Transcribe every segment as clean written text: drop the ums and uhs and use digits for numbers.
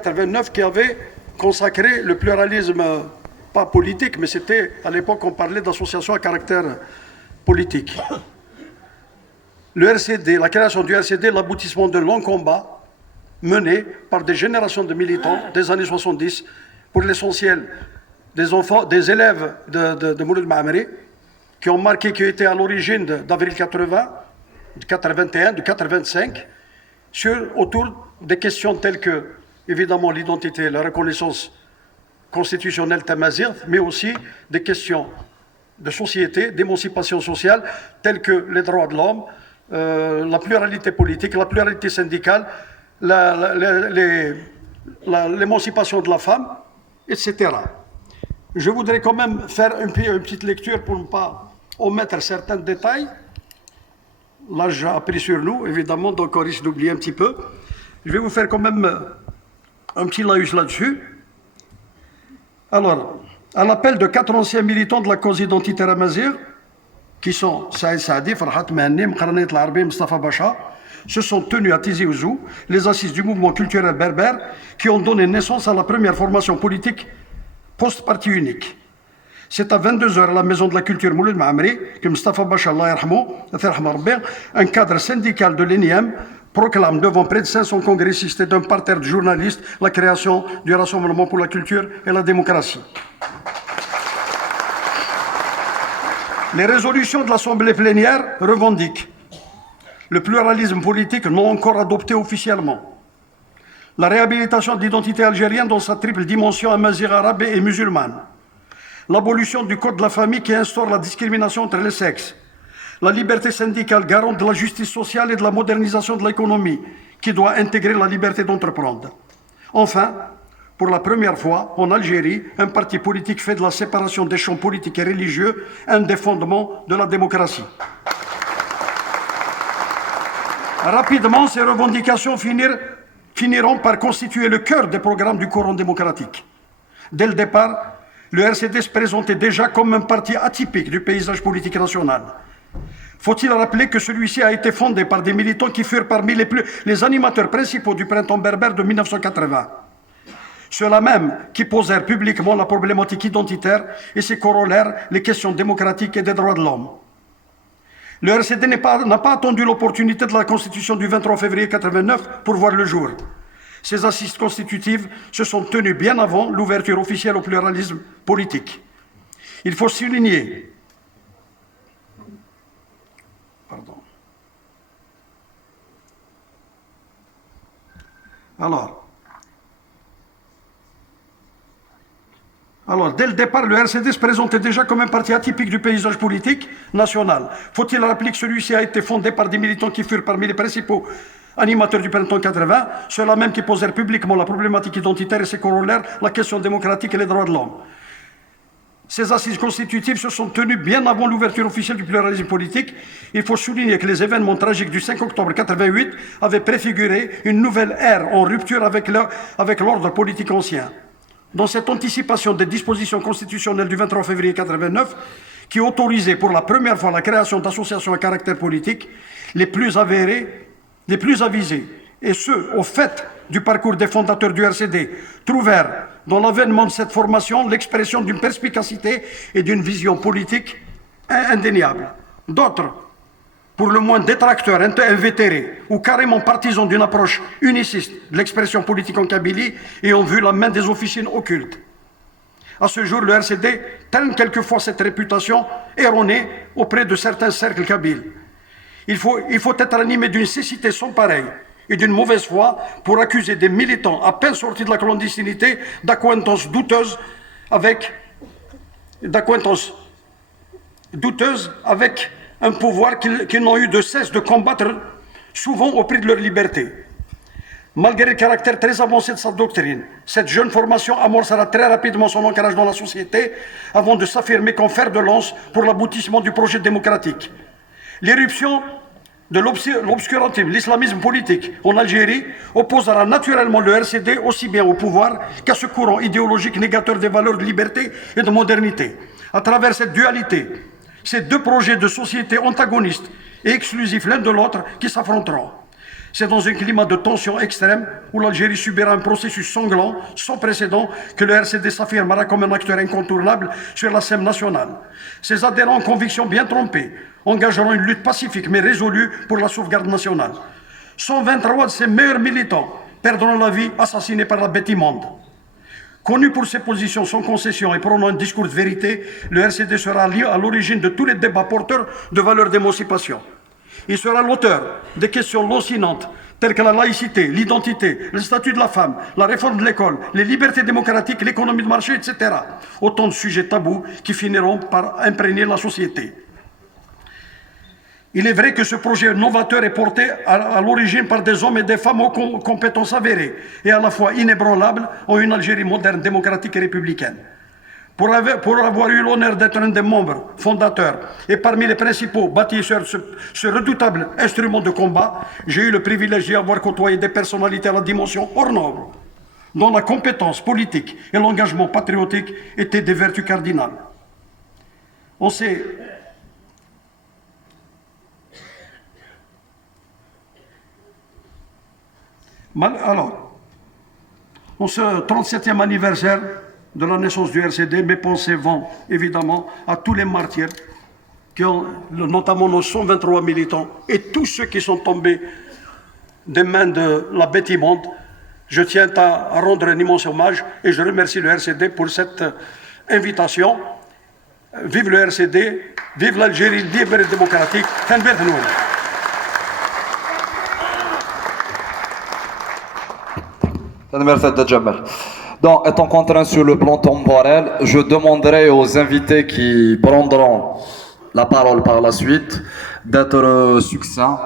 89 qui avait consacré le pluralisme, pas politique, mais c'était, à l'époque, on parlait d'associations à caractère politique. Le RCD, la création du RCD, l'aboutissement de longs combats menés par des générations de militants des années 70, pour l'essentiel des enfants, des élèves de Mouloud Maamri, qui ont marqué, qui étaient à l'origine d'Avril 80, de 81, de 85, autour des questions telles que, évidemment, l'identité, la reconnaissance constitutionnelle tamazigh, mais aussi des questions de société, d'émancipation sociale, telles que les droits de l'homme, la pluralité politique, la pluralité syndicale, l'émancipation de la femme, etc. Je voudrais quand même faire une petite lecture pour ne pas omettre certains détails. L'âge a pris sur nous, évidemment, donc on risque d'oublier un petit peu. Je vais vous faire quand même un petit laïus là-dessus. Alors, à l'appel de 4 anciens militants de la cause identitaire amazigh, qui sont Saïd Saadi, Farhat Mahanni, Mqarnit Al-Arbi, Mustafa Bacha, se sont tenus à Tizi Ouzou, les assises du mouvement culturel berbère, qui ont donné naissance à la première formation politique post-parti unique. C'est à 22h à la Maison de la Culture Mouloud Maamri que Mustafa Bacha, un cadre syndical de l'ENIM, proclame devant près de 500 congressistes et d'un parterre de journalistes la création du Rassemblement pour la culture et la démocratie. Les résolutions de l'Assemblée plénière revendiquent le pluralisme politique non encore adopté officiellement, la réhabilitation de l'identité algérienne dans sa triple dimension amazigh, arabe et musulmane, l'abolition du code de la famille qui instaure la discrimination entre les sexes, la liberté syndicale garante de la justice sociale et de la modernisation de l'économie qui doit intégrer la liberté d'entreprendre. Enfin, pour la première fois en Algérie, un parti politique fait de la séparation des champs politiques et religieux un des fondements de la démocratie. Rapidement, ces revendications finiront par constituer le cœur des programmes du courant démocratique. Dès le départ, le RCD se présentait déjà comme un parti atypique du paysage politique national. Faut-il rappeler que celui-ci a été fondé par des militants qui furent parmi les animateurs principaux du printemps berbère de 1980. Ceux-là même qui posèrent publiquement la problématique identitaire et ses corollaires, les questions démocratiques et des droits de l'homme. Le RCD n'a pas attendu l'opportunité de la Constitution du 23 février 1989 pour voir le jour. Ces assises constitutives se sont tenues bien avant l'ouverture officielle au pluralisme politique. Il faut souligner... Alors, dès le départ, le RCD se présentait déjà comme un parti atypique du paysage politique national. Faut-il rappeler que celui-ci a été fondé par des militants qui furent parmi les principaux animateurs du printemps 80, ceux-là même qui posèrent publiquement la problématique identitaire et ses corollaires, la question démocratique et les droits de l'homme. Ces assises constitutives se sont tenues bien avant l'ouverture officielle du pluralisme politique. Il faut souligner que les événements tragiques du 5 octobre 88 avaient préfiguré une nouvelle ère en rupture avec l'ordre politique ancien. Dans cette anticipation des dispositions constitutionnelles du 23 février 1989, qui autorisaient pour la première fois la création d'associations à caractère politique, les plus avérées, les plus avisés, et ceux au fait du parcours des fondateurs du RCD, trouvèrent dans l'avènement de cette formation l'expression d'une perspicacité et d'une vision politique indéniable. D'autres, pour le moins détracteurs, invétérés ou carrément partisans d'une approche uniciste de l'expression politique en Kabylie et ont vu la main des officines occultes. À ce jour, le RCD traîne quelquefois cette réputation erronée auprès de certains cercles kabyles. Il faut être animé d'une cécité sans pareille et d'une mauvaise foi pour accuser des militants à peine sortis de la clandestinité d'accointances douteuses avec un pouvoir qu'ils n'ont eu de cesse de combattre, souvent au prix de leur liberté. Malgré le caractère très avancé de sa doctrine, cette jeune formation amorcera très rapidement son ancrage dans la société avant de s'affirmer comme fer de lance pour l'aboutissement du projet démocratique. L'éruption de l'obscurantisme, l'islamisme politique en Algérie opposera naturellement le RCD aussi bien au pouvoir qu'à ce courant idéologique négateur des valeurs de liberté et de modernité. À travers cette dualité, ces deux projets de société antagonistes et exclusifs l'un de l'autre qui s'affronteront. C'est dans un climat de tension extrême où l'Algérie subira un processus sanglant, sans précédent, que le RCD s'affirmera comme un acteur incontournable sur la scène nationale. Ses adhérents en conviction bien trompées engageront une lutte pacifique mais résolue pour la sauvegarde nationale. 123 de ses meilleurs militants perdront la vie assassinés par la bête immonde. Connu pour ses positions sans concession et prônant un discours de vérité, le RCD sera à l'origine de tous les débats porteurs de valeurs d'émancipation. Il sera l'auteur des questions lancinantes telles que la laïcité, l'identité, le statut de la femme, la réforme de l'école, les libertés démocratiques, l'économie de marché, etc. Autant de sujets tabous qui finiront par imprégner la société. Il est vrai que ce projet novateur est porté à l'origine par des hommes et des femmes aux compétences avérées et à la fois inébranlables en une Algérie moderne, démocratique et républicaine. Pour avoir eu l'honneur d'être un des membres fondateurs et parmi les principaux bâtisseurs de ce redoutable instrument de combat, j'ai eu le privilège d'y avoir côtoyé des personnalités à la dimension hors norme, dont la compétence politique et l'engagement patriotique étaient des vertus cardinales. On sait... Alors, en ce 37e anniversaire de la naissance du RCD, mes pensées vont évidemment à tous les martyrs, notamment nos 123 militants et tous ceux qui sont tombés des mains de la bête immonde. Je tiens à rendre un immense hommage et je remercie le RCD pour cette invitation. Vive le RCD, vive l'Algérie libre et démocratique. Donc, étant contraint sur le plan temporel, je demanderai aux invités qui prendront la parole par la suite d'être succincts.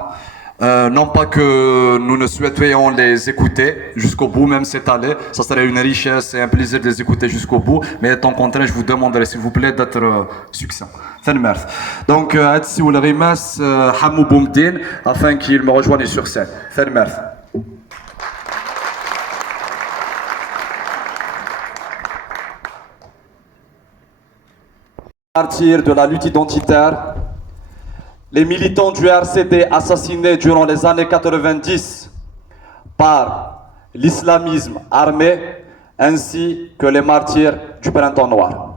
Non pas que nous ne souhaiterions les écouter jusqu'au bout, même s'étaler, ça serait une richesse et un plaisir de les écouter jusqu'au bout, mais étant contraint, je vous demanderai s'il vous plaît d'être succinct. Donc, Adsi ou Rimas Hamou Boumdine, afin qu'il me rejoigne sur scène. Martyrs de la lutte identitaire, les militants du RCD assassinés durant les années 90 par l'islamisme armé, ainsi que les martyrs du Printemps noir.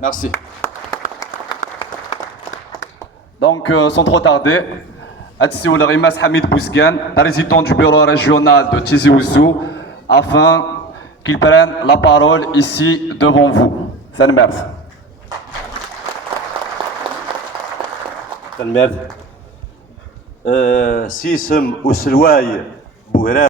Merci. Donc, sans trop tarder, Adsi Ould Rimas Hamid Bouzgan, président du bureau régional de Tizi Ouzou, afin qu'il prenne la parole ici devant vous. Merci. سيسم وسلواي بوهران